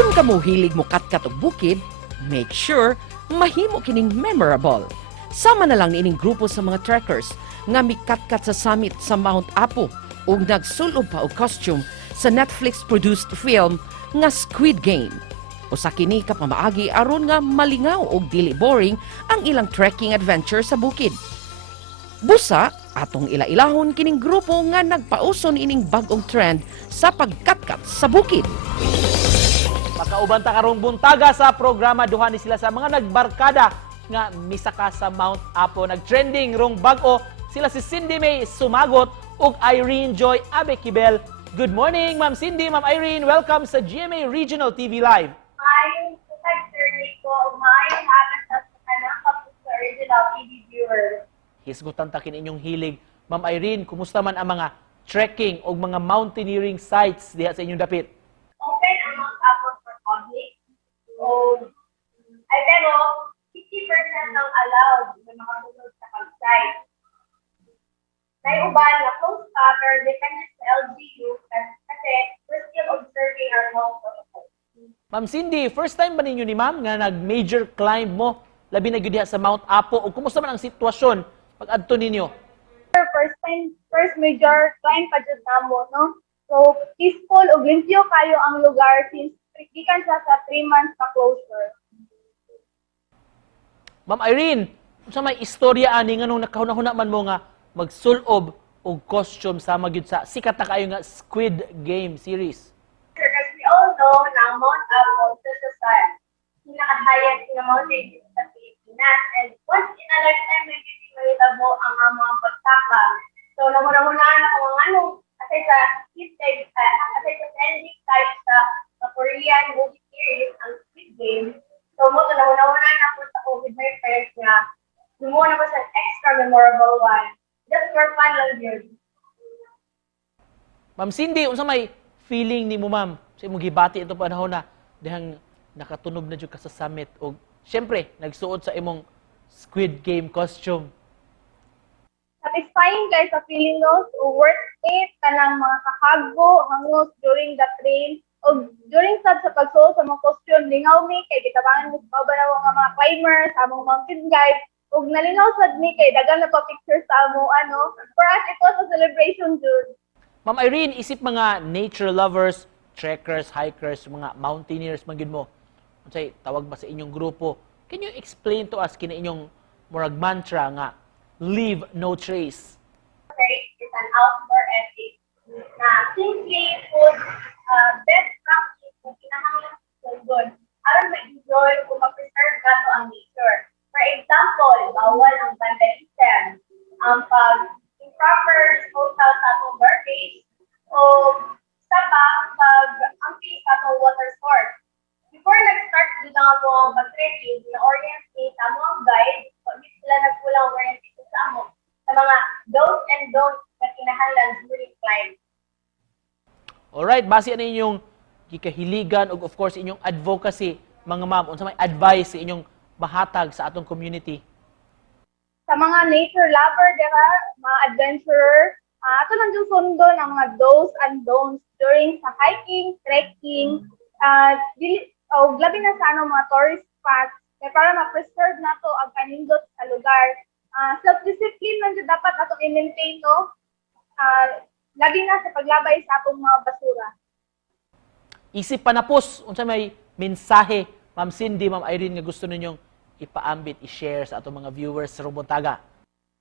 Kung kamo hilig mo katkat og bukid, make sure mahimo kining memorable. Sama na lang niining grupo sa mga trekkers nga mikatkat sa summit sa Mount Apo ug nagsulob pa og costume sa Netflix-produced film nga Squid Game. Usa kini ka pamaagi aron nga malingaw og dili boring ang ilang trekking adventure sa bukid. Busa, atong ila-ilahon kining grupo nga nagpauson ining bag-ong trend sa pagkatkat sa bukid. Makauban ta karong buntaga sa programa, duha ni sila sa mga nagbarkada nga misaka sa Mount Apo. Nagtrending rong bag-o sila si Cindy May Sumagot ug Irene Joy Abekibel. Good morning, Ma'am Cindy, Ma'am Irene. Welcome sa GMA Regional TV Live. Hi, Sir Nico. My habit sa kanang sa original TV viewer. Hisgutan ta kini inyong hilig. Ma'am Irene, kumusta man ang mga trekking o mga mountaineering sites diha sa inyong dapit? Open ang Mount Apo for public. So, ay pero 50% ang allowed na makasunod sa pag-site. May uban na close pa pero depende sa LGU kasi we're still observing our health protocols. Ma'am Cindy, first time ba ninyo ni Ma'am nga nag-major climb mo labi na gyud diha sa Mount Apo o kumusta man ang sitwasyon pag adto ninyo? First major climb pa jud namo, no? So, peaceful ug limpyo kayo ang lugar since gikan siya sa 3 months pa closure. Ma'am Irene, unsa may istorya ani nga nung nakahuna-huna man mo nga magsulob og costume sama gyud sa sikat na kayo nga Squid Game series? As we all know, na ang Mount Apo is sa pinaka-highest na mountain sa Pilipinas. And once in a lifetime, may mahitabo ang among pagsaka. So, namuna-munaan ako ng ano, kasi sa trending site sa Korean movie series, ang Squid Game. So, namuna-munaan ako sa with my friends nga, gumawa na ko sa extra memorable one. Just for fun lang yun. Ma'am Cindy, unsa may feeling ni mo ma'am sa imong gibati ito panahon na dihang nakatunob na jud ka sa summit o syempre nagsuot sa imong Squid Game costume? Satisfying guys sa feeling no, so worth it kanang mga kahagbo hangos during the train o during sa pagsuot sa mga costume lingaw mi kay gitabangan mo sa banaw nga mga climbers among mountain guide ug nalingaw sad mi kay dagan na pa pictures sa amo ano. For us it was a celebration jud. Ma'am Irene, isip mga nature lovers, trekkers, hikers, mga mountaineers man gyud mo. Unsay tawag ba sa inyong grupo? Can you explain to us kini inyong murag mantra nga leave no trace? It's an outdoor ethic na simply put best practice na kinahanglan sundon aron ma-enjoy o ma-preserve nato ang nature. For example, bawal ang vandalism, ang improper disposal sa atong garbage, o pag-ampi sa atong water source. Before nag-start din ang atong pag-trekking, na-orient sa among guide, pag sila nagkulang orientation sa amo, sa mga do's and don'ts na kinahanglan during climb. Alright, base ano inyong gikahiligan ug of course inyong advocacy, mga ma'am, unsa may advice sa inyong mahatag sa atong community? Sa mga nature lover, diba, mga adventurer, ato lang yung sundo ng mga do's and don'ts during sa hiking, trekking, labi na sa mga tourist spots, para ma-preserve nato ang kanindot sa lugar. Self-discipline man dyan dapat atong i-maintain, no? Labi na sa paglabay sa atong mga basura. Isip panapos, unsa may mensahe, Ma'am Cindy, Ma'am Irene, nga gusto ninyong ipaambit, i-share sa atong mga viewers sa Buntaga?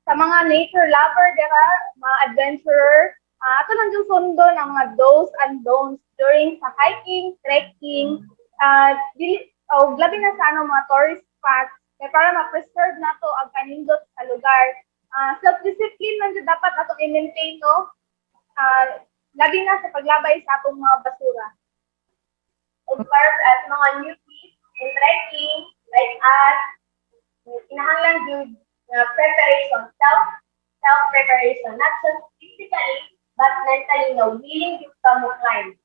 Sa mga nature lover, diba, mga adventurer, ato lang yung sundo ng mga do's and don'ts during sa hiking, trekking, labi na sa mga tourist spots, para ma-preserve nato ang kanindot sa lugar. Self-discipline man dyan dapat atong i-maintain, no? Labi na sa paglabay sa atong mga basura. Of course, as mga newbies in trekking, like us, kinahanglan jud preparation, self-preparation, not just physically, but mentally, no, willing to come climb.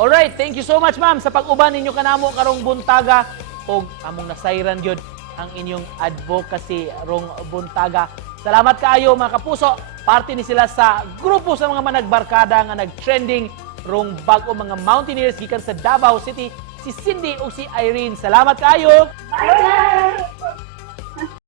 Alright, thank you so much ma'am sa pag-uban ninyo kanamo karong buntaga og among nasayran gyud ang inyong advocacy rong buntaga. Salamat kaayo mga kapuso. Parte ni sila sa grupo sa mga managbarkada nga nag-trending rong bag-o mga mountaineers gikan sa Davao City, si Cindy ug si Irene. Salamat kayo. Bye!